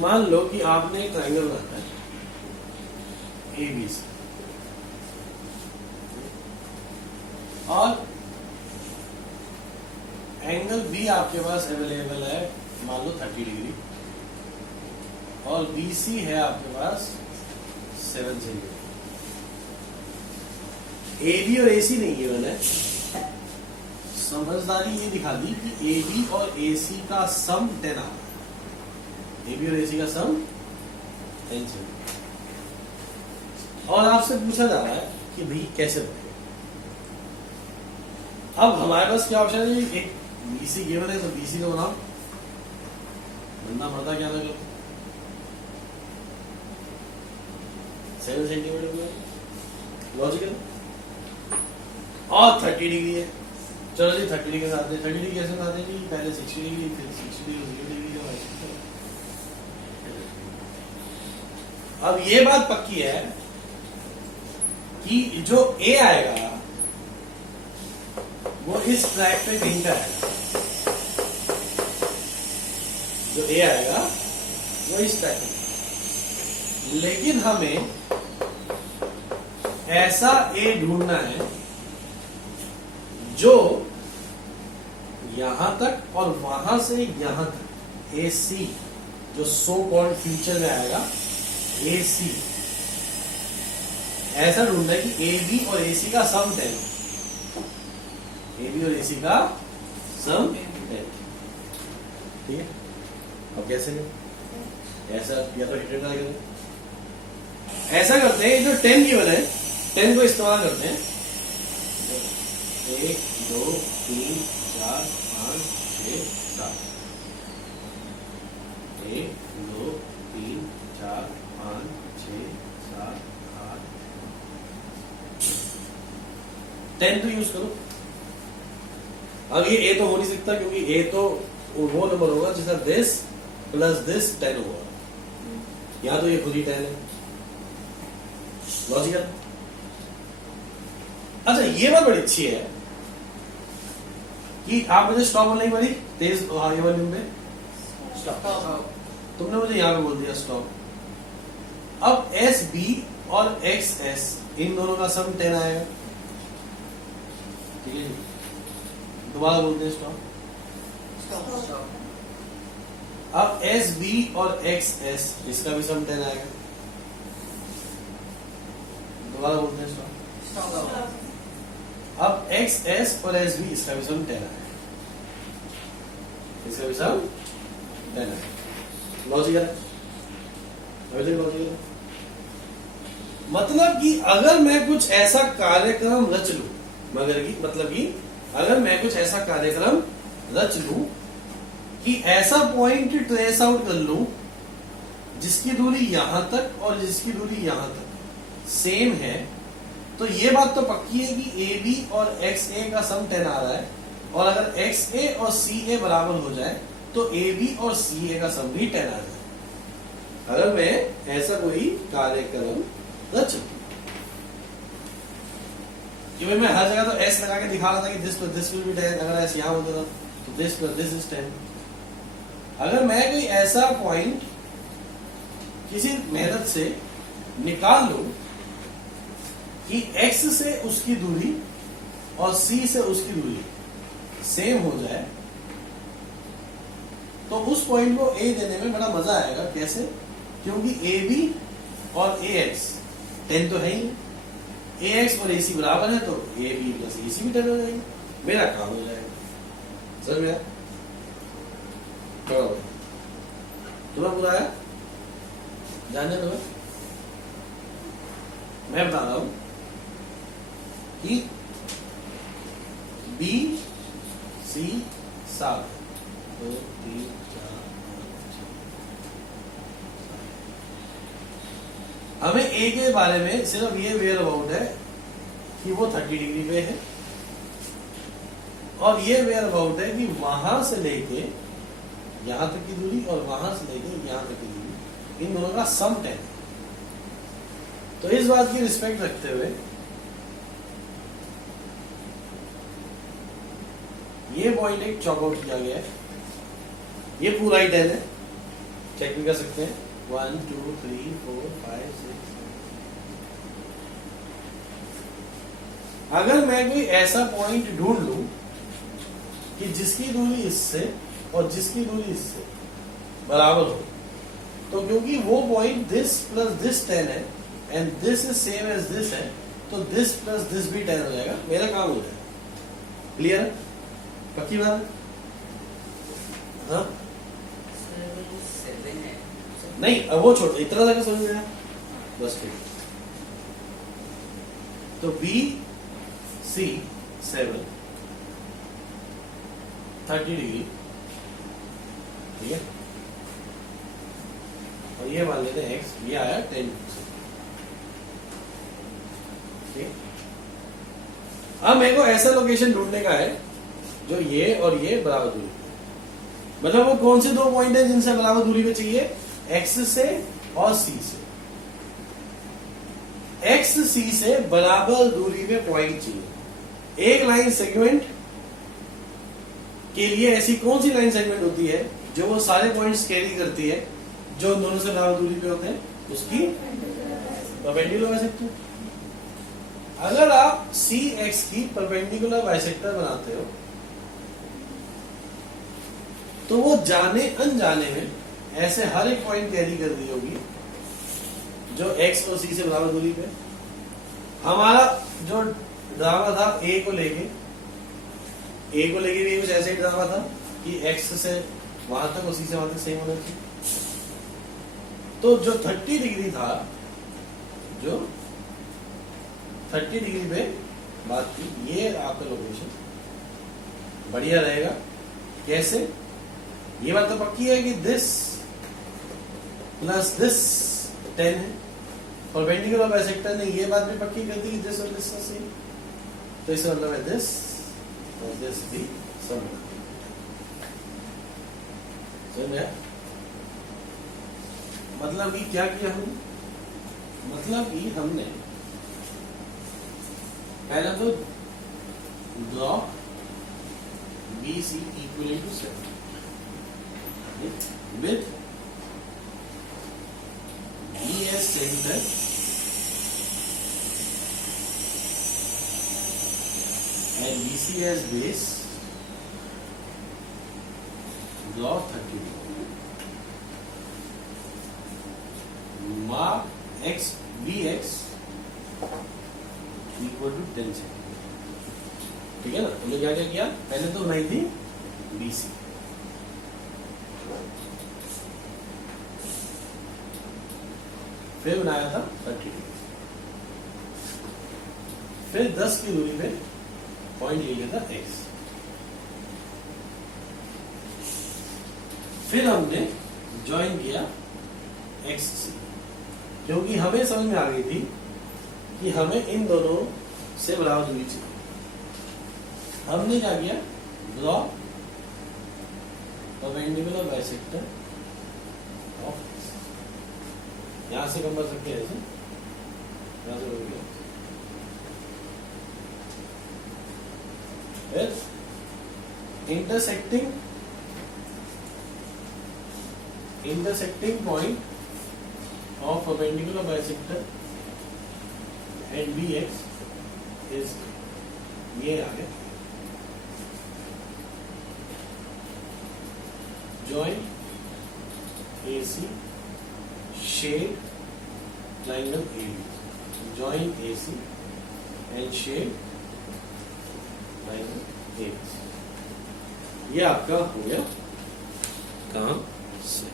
मान लो कि आपने एक ट्रायंगल बनाना है ABC और एंगल बी आपके पास अवेलेबल है मान लो 30 डिग्री और BC है आपके पास 7 सेंटीमीटर। AB और AC नहीं है, मैंने समझदारी ये दिखा दी कि AB और AC का सम 10 आ रहा है। AB और AC का सम 10 सेंटीमीटर और आपसे पूछा जा रहा है कि भाई कैसे बनेगा। अब हमारे पास क्या ऑप्शन है, एक BC गिवन है तो BC को बनाओ, बनना पड़ता क्या ना 7 सेंटीमीटर लॉजिकल और 30 डिग्री है। चलो जी 30 डिग्री के साथ 30 डिग्री कैसे बनाते हैं जी, पहले 60 डिग्री फिर 60 डिग्री 0 डिग्री अब ये बात पक्की है कि जो A आएगा वो इस ट्रैक पे कहीं का आएगा, जो A आएगा वो इस ट्रैक पे, लेकिन हमें ऐसा A ढूंढना है जो यहां तक और वहां से यहां तक AC जो सो कॉल्ड फ्यूचर में आएगा AC, ऐसा ढूंढना है कि AB और AC का सम 10 हो। AB और AC का सम 10, ठीक है। अब कैसे करें, ऐसा या तो हिट ट्राई करें, ऐसा करते हैं जो 10 गिवन है 10 को इस्तेमाल करते हैं 1 2 3 4 5 6 7 1 2 3 4 5 6 7 8 10 तो यूज करो। अब ये A तो हो नहीं सकता क्योंकि A तो वो नंबर होगा जिसका दिस प्लस दिस 10 होगा, या तो ये खुद ही 10 है, लॉजिकल। अच्छा ये बात बड़ी अच्छी है कि आप मुझे स्टॉप बोलने की बड़ी तेज हाई वॉल्यूम पे स्टॉप, तुमने मुझे यहां पे बोल दिया स्टॉप। अब SB और XS इन दोनों का सम 10 आएगा, ठीक है। दोबारा बोलते हैं स्टॉप। अब SB और XS इसका भी सम 10 आएगा, दोबारा बोलते हैं स्टॉप। अब XS और SB इसका भी सम 10 आएगा, इसका भी सम 10 आएगा, लॉजिकल है, लॉजिकल है। मतलब कि अगर मैं कुछ ऐसा कार्यक्रम रच लूं, मगर की मतलब कि अगर मैं कुछ ऐसा कार्यक्रम रच लूं कि ऐसा पॉइंट ट्रेस आउट कर लूं जिसकी दूरी यहां तक और जिसकी दूरी यहां तक सेम है, तो ये बात तो पक्की है कि AB और XA का सम 10 आ रहा है, और अगर XA और CA बराबर हो जाए तो AB और CA का सम भी 10 आ जाए, अगर मैं ऐसा कोई कार्यक्रम रच लूं। कि भाई मैं हर जगह तो S लगा के दिखा रहा था कि दिस विल बी 10, अगर S यहां होता था तो दिस प्लस दिस इज 10। अगर मैं कोई ऐसा पॉइंट किसी मेथड से निकाल लूं कि X से उसकी दूरी और C से उसकी दूरी सेम हो जाए, तो उस पॉइंट को A देने में बड़ा मजा आएगा। कैसे? क्योंकि AB और AX 10 तो है ही, AX और AC बराबर है तो AB प्लस AC भी 10 हो जाएगी, मेरा काम हो जाएगा। समझ में आया? तुम्हें पूरा आया? जानना तुम्हें? मैं बता रहा हूं कि B C 7 2 3 4 5 6 हमें A के बारे में सिर्फ ये वेयर अबाउट है कि वो 30 डिग्री पे है, और ये वेयर अबाउट है कि वहां से लेके यहां तक की दूरी और वहां से लेके यहां तक की दूरी, इन दोनों का सम 10 है। तो इस बात की रिस्पेक्ट रखते हुए ये पॉइंट एक चॉक आउट किया गया है, ये पूरा ही 10 है, चेक भी कर सकते हैं 1 2 3 4 5 6। अगर मैं कोई ऐसा पॉइंट ढूंढ लूं कि जिसकी दूरी इससे और जिसकी दूरी इससे बराबर हो, तो क्योंकि वो पॉइंट दिस प्लस दिस 10 है and this is same as this है, तो दिस प्लस दिस भी 10 हो जाएगा, मेरा काम हो जाएगा। क्लियर है? पक्की बात है? हाँ? नहीं, अब वो छोड़, इतना ज्यादा समझ में आया बस ठीक। तो बी सी 7 30 डिग्री, ठीक है, और ये मान लेते हैं एक्स, ये आया 10। ठीक, अब मेरे को ऐसा लोकेशन ढूंढने का है जो ये और ये बराबर दूरी पे, मतलब वो कौन से दो पॉइंट है जिनसे बराबर दूरी पे चाहिए, एक्स से और सी से। एक्स सी से बराबर दूरी पे पॉइंट चाहिए। एक लाइन सेगमेंट के लिए ऐसी कौन सी लाइन सेगमेंट होती है जो वो सारे पॉइंट्स कैरी करती है जो उन दोनों से बराबर दूरी पे होते हैं, उसकी परपेंडिकुलर बाइसेक्टर। अगर आप सी एक्स की परपेंडिकुलर बाइसेक्टर बनाते हो तो वो जाने अनजाने में ऐसे हर एक पॉइंट कैरी कर दी होगी जो एक्स और सी से बराबर दूरी पे। हमारा जो ड्रामा था ए को लेके भी कुछ ऐसे ही ड्रामा था कि एक्स से वहां तक और सी से वहां तक सेम होना चाहिए। तो जो 30 डिग्री था, जो 30 डिग्री पे बात की, ये आपका लोकेशन बढ़िया रहेगा। कैसे? ये बात तो पक्की है कि दिस प्लस दिस 10 है, परपेंडिकुलर बाइसेक्टर ने ये बात भी पक्की कर दी कि दिस और दिस का सेम, तो इसका मतलब है दिस और दिस भी समान। समझा? मतलब कि क्या किया हमने? मतलब कि हमने पहले तो draw B C equal to 7 with B as center and BC as base, draw 30 degree. Mark x bx equal to 10 cm। ठीक है ना? हमने क्या क्या किया? पहले तो बनाई थी BC, फिर बनाया था 30 डिग्री, फिर 10 की दूरी पे पॉइंट ले लिया था x, फिर हमने ज्वाइन किया x से, क्योंक. हमें समझ में आ गई थी कि हमें इन दोनों से बराबर दूरी चाहिए। हमने क्या किया? ड्रॉ परपेंडिकुलर बाइसेक्टर ऑफ, यहां से कंपेयर सकते हैं, ऐसे यहां से हो गया intersecting point of perpendicular bisector and bx is ये आ गया, join AC shade triangle AB, join AC and shade triangle AB। ये आपका हो गया काम से।